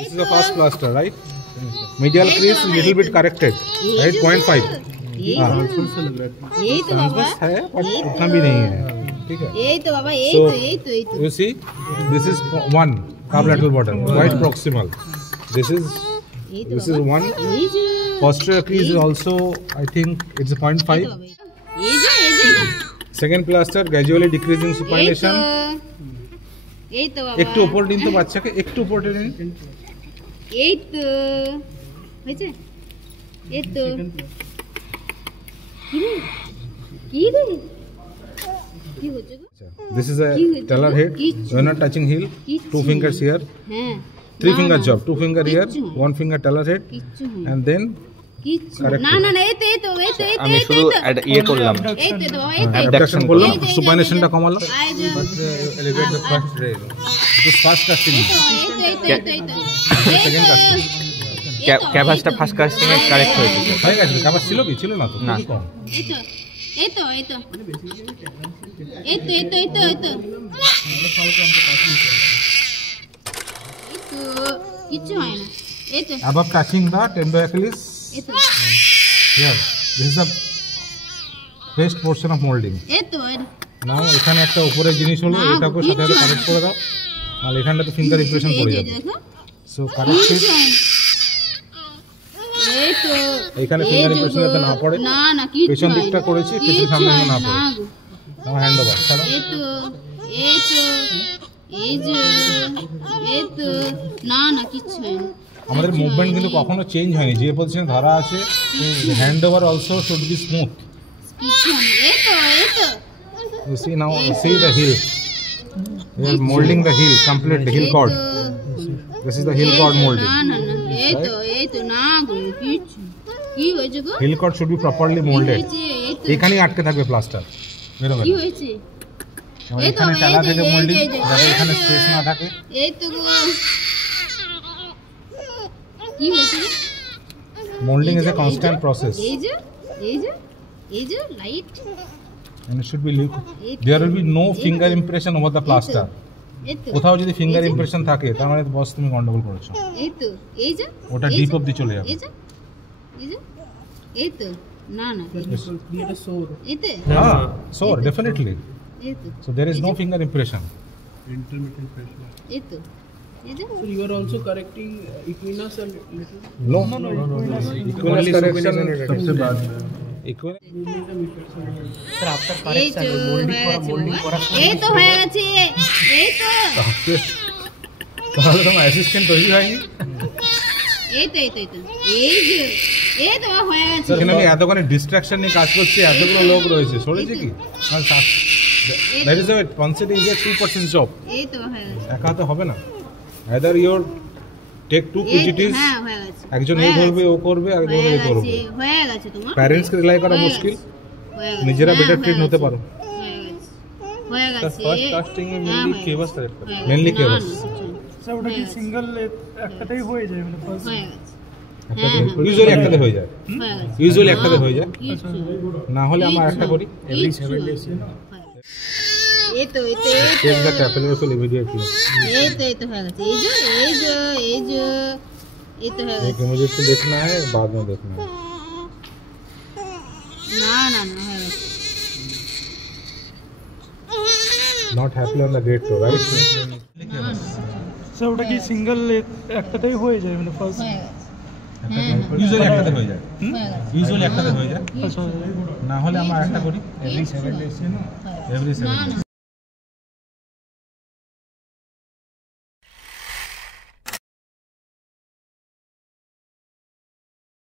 This is the first plaster, right? Medial crease little bit corrected, right? 0.5. Transverse है but उतना भी नहीं है, ठीक है? So you see, this is 1 carb-lateral border, quite proximal. This is 1. Posterior crease is also, I think it's a 0.5. Second plaster gradually decreasing supination. একটু উপর দিন তো বাচ্চাকে, একটু উপর দিন। এই তো হয়েছে, এই তো কি রে কি হচ্ছে গো? This is a talar head. You are not touching heel. 2 fingers here. হ্যাঁ 3 finger job, 2 finger here, 1 finger talar head, and then না না না এই তো আমি শুধু ইয়ে করলাম, এই তো অ্যাডাকশন করলাম, সুপাইনেশনটা কমালাম, elevate the first ray, this first casting, second casting, ক্যাভাসটা ফার্স্ট কাস্টিং এ কারেক্ট হয়েছে, হয়ে গেছে। ক্যাভাস ছিল কি ছিল না তো, না এই তো কিছু হয় না, এই তো above touching the tendo achilles. Here, this is the best portion of molding. নাও এখানে একটা উপরে জিনিস হলো, এটাকে সাথে সাথে কানেক্ট করে দাও, আর এখানটা তো ফিঙ্গার ইমপ্রেশন পড়ে যাবে। সো কারেক্ট এখানে ফিঙ্গার ইমপ্রেশন যাতে না পড়ে, পেছন দিকটা করেছি, পেছন সামনে না পড়ে। নাও হ্যান্ড ওভার ছাড়ো, না কিছু হয় না। আমাদের মুভমেন্ট কিন্তু কখনো চেঞ্জ হয়নি, যে পজিশনে ধরা আছে, hand over also should be smooth. You see now, see the heel. We are molding the heel, complete the heel cord. This is the heel cord molding. Heel cord should be properly molded. এখানেই আটকে থাকবে plaster, বেরোবে না। এখানে টালা থেকে moulding, যাতে এখানে space না থাকে। Molding is a constant process. Light. And it should be liquid. There will be no finger impression over the plaster. কোথাও যদি ফিঙ্গার ইমপ্রেশন থাকে তার মানে বস তুমি গন্ডগোল করেছো। ওটা ডিপ অবধি চলে যাবে। না create a sore. Sore definitely. So there is no finger impression. Intermittent pressure. So you are also correcting equinus a little? No. Equinus correction सबसे बाद में। Equinus sir after correction molding করা এই তো হয়ে গেছে, এই তো তাহলে তোমার অ্যাসিস্ট্যান্ট তৈরি হয়নি? এই তো হয়ে গেছে। এখানে আমি এতক্ষণ ডিস্ট্রাকশন নিয়ে কাজ করছি, এতগুলো লোক রয়েছে, সরেছে কি? That is a concept is a 2% job. এই তো হয়ে গেছে, একা তো হবে না। Either you take 2 PGTs, একজন এই বলবে ও করবে, আর একজন এই করবে, হয়ে গেছে। তোমার প্যারেন্টস কে রিলাই করা মুশকিল, নিজেরা বেটার ট্রিট হতে পারো। হয়ে গেছে ফার্স্ট কাস্টিং এ মেনলি কেভাস কারেক্ট করে, মেনলি কেভাস। স্যার ওটা কি সিঙ্গেল একটাতেই হয়ে যায়, মানে ফার্স্ট ইউজুয়ালি একটাতে হয়ে যায়, ইউজুয়ালি একটাতে হয়ে যায়, না হলে আমরা একটা করি এভরি 7 ডেজ। এই তো check the capillary flow immediately. এই তো হয়ে গেছে, এই যে হয়ে গেছে। मुझे इसको देखना है, बाद में देखना है। না হয়ে গেছে। Not happy on the gate to right? Sir ওটা কি সিঙ্গেল একটাতেই হয়ে যায়, মানে ফার্স্ট ইউজুয়ালি একটাতে হয়ে যায়, ইউজুয়ালি একটাতে হয়ে যায়, না হলে আমরা একটা করি এভরি 7 ডেজ, এভরি 7 ডেজ।